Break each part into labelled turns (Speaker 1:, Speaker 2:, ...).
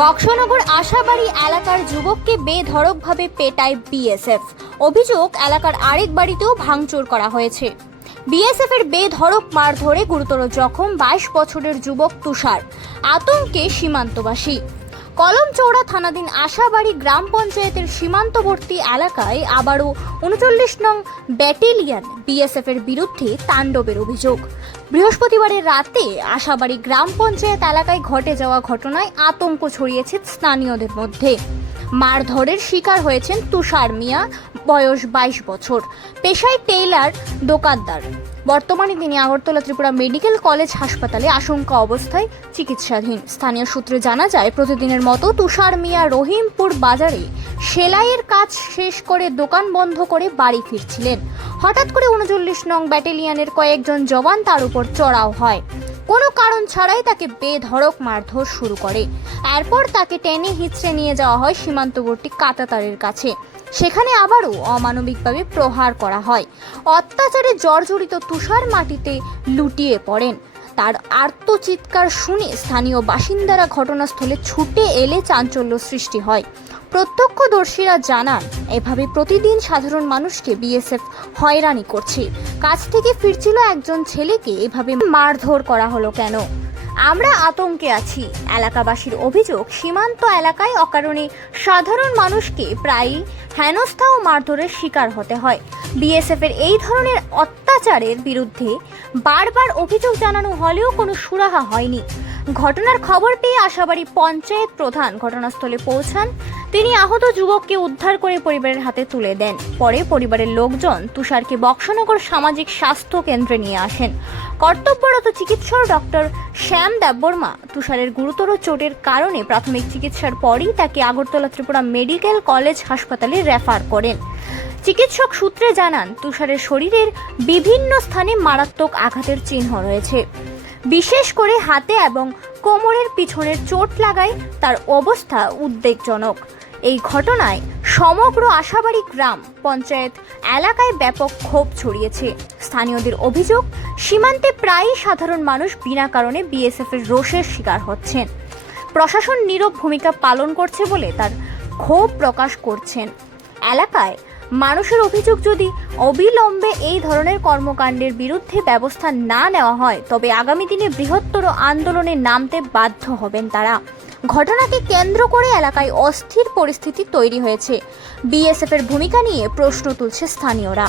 Speaker 1: বক্সনগর আশাবাড়ি এলাকার যুবককে বেধড়কভাবে পেটায় বিএসএফ। অভিযোগ, এলাকার আরেক বাড়িতেও ভাঙচুর করা হয়েছে। বিএসএফ এর মার ধরে গুরুতর জখম, বাইশ বছরের যুবক তুষার। আতঙ্কে সীমান্তবাসী। কলমচৌড়া থানাধীন আশাবাড়ি গ্রাম পঞ্চায়েতের সীমান্তবর্তী এলাকায় আবারও উনচল্লিশ নং ব্যাটেলিয়ান বিএসএফ এর বিরুদ্ধে তাণ্ডবের অভিযোগ। বৃহস্পতিবারের রাতে আশাবাড়ি গ্রাম পঞ্চায়েত এলাকায় ঘটে যাওয়া ঘটনায় আতঙ্ক ছড়িয়েছে স্থানীয়দের মধ্যে। মারধরের শিকার হয়েছেন তুষার মিয়া, বয়স বাইশ বছর। পেশায় টেইলার, দোকানদার। বর্তমানে তিনি আগরতলা ত্রিপুরা মেডিকেল কলেজ হাসপাতালে আশঙ্কা অবস্থায় চিকিৎসাধীন। স্থানীয় সূত্রে জানা যায়, প্রতিদিনের মতো তুষার মিয়া রহিমপুর বাজারে সেলাইয়ের কাজ শেষ করে দোকান বন্ধ করে বাড়ি ফিরছিলেন। হঠাৎ করে উনচল্লিশ নং ব্যাটেলিয়ানের কয়েকজন জওয়ান তার উপর চড়াও হয়। কোনো কারণ ছাড়াই তাকে বেধড়ক মারধর শুরু করে। এরপর তাকে টেনে হিচড়ে নিয়ে যাওয়া হয় সীমান্তবর্তী কাতাতারের কাছে। সেখানে আবারও অমানবিকভাবে প্রহার করা হয়। অত্যাচারে জর্জরিত তুষার মাটিতে লুটিয়ে পড়েন। তার আর্তচিৎকার শুনে স্থানীয় বাসিন্দারা ঘটনাস্থলে ছুটে এলে চাঞ্চল্য সৃষ্টি হয়। প্রত্যক্ষদর্শীরা জানান, এভাবে প্রতিদিন সাধারণ মানুষকে বিএসএফ হয়রানি করছে। কাছ থেকে ফিরছিল একজন ছেলেকে, এভাবে মারধর করা হলো কেন? আমরা আতঙ্কে আছি। এলাকাবাসীর অভিযোগ, সীমান্ত এলাকায় অকারণে সাধারণ মানুষকে প্রায়ই হেনস্থা ও মারধরের শিকার হতে হয়। বিএসএফের এই ধরনের অত্যাচারের বিরুদ্ধে বারবার অভিযোগ জানানো হলেও কোনো সুরাহা হয়নি। ঘটনার খবর পেয়ে আশাবাড়ি পঞ্চায়েত প্রধান ঘটনাস্থলে পৌঁছান তিনি আহত যুবককে উদ্ধার করে পরিবারের হাতে তুলে দেন। পরে পরিবারের লোকজন তুষারকে বক্সনগর সামাজিক স্বাস্থ্য কেন্দ্রে নিয়ে আসেন। কর্তব্যরত চিকিৎসক ডক্টর শ্যাম দেববর্মা তুষারের গুরুতর চোটের কারণে প্রাথমিক চিকিৎসার পরই তাকে আগরতলা ত্রিপুরা মেডিকেল কলেজ হাসপাতালে রেফার করেন। চিকিৎসক সূত্রে জানান, তুষারের শরীরের বিভিন্ন স্থানে মারাত্মক আঘাতের চিহ্ন রয়েছে। বিশেষ করে হাতে এবং কোমরের পিছনের চোট লাগায় তার অবস্থা উদ্বেগজনক। এই ঘটনায় সমগ্র আশাবাড়ি গ্রাম পঞ্চায়েত এলাকায় ব্যাপক ক্ষোভ ছড়িয়েছে। স্থানীয়দের অভিযোগ, সীমান্তে প্রায়ই সাধারণ মানুষ বিনা কারণে বিএসএফ এর রোষের শিকার হচ্ছেন। প্রশাসন নীরব ভূমিকা পালন করছে বলে তার ক্ষোভ প্রকাশ করছেন। এলাকায় মানুষের অভিযোগ যদি অবিলম্বে এই ধরনের কর্মকাণ্ডের বিরুদ্ধে ব্যবস্থা না নেওয়া হয়, তবে আগামী দিনে বৃহত্তর আন্দোলনে নামতে বাধ্য হবেন তারা। ঘটনাকে কেন্দ্র করে এলাকায় অস্থির পরিস্থিতি তৈরি হয়েছে। বিএসএফ এর ভূমিকা নিয়ে প্রশ্ন তুলছে স্থানীয়রা।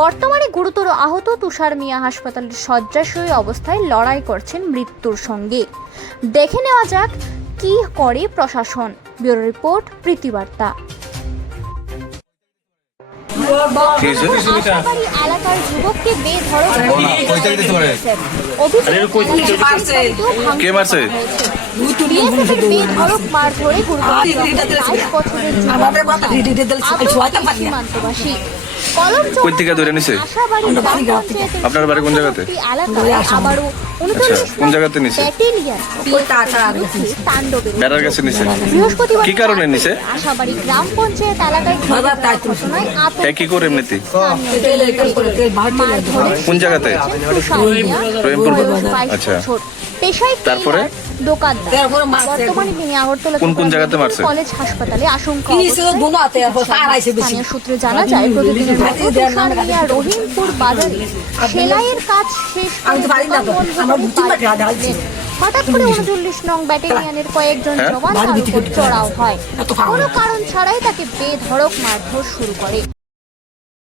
Speaker 1: বর্তমানে গুরুতর আহত তুষার মিয়া হাসপাতালের শয্যাশয়ী অবস্থায় লড়াই করছেন মৃত্যুর সঙ্গে। দেখে নেওয়া যাক কি করে প্রশাসন। ব্যুরো রিপোর্ট প্রীতিবার্তা এলাকার যুবককে বেধড়ক
Speaker 2: কে মারছে? কই থেকে ধরে নিছে? আপনার বাড়ি কোন জায়গাতে? আচ্ছা, কোন জায়গাতে নিছে? বেড়ার কাছে নিছে? কি কারণে নিছে? হ্যাঁ কি করে এমনিতে কোন জায়গাতে রহিমপুর আচ্ছা
Speaker 1: পেশায়
Speaker 2: তারপরে?
Speaker 1: দোকানদার বর্তমানে তিনি আগরতলা
Speaker 2: কোন কোন জায়গাতে মারছে?
Speaker 1: কলেজ হাসপাতালে আশঙ্কা
Speaker 3: কি ছিল
Speaker 1: অবস্থায়
Speaker 3: ঘুমাতে, এরপর
Speaker 1: চিকিৎসাধীন।
Speaker 3: সারাইছে বেশি।
Speaker 1: স্থানীয় সূত্রে জানা যায় প্রতিদিনের মতো তুষার রহিমপুর বাজারে সেলাইয়ের কাজ শেষ। হঠাৎ করে উনচল্লিশ নং ব্যাটালিয়নের কয়েকজন
Speaker 2: হ্যাঁ?
Speaker 1: জওয়ান চড়াও হয় কোনো কারণ ছাড়াই তাকে বেধড়ক মারধর শুরু করে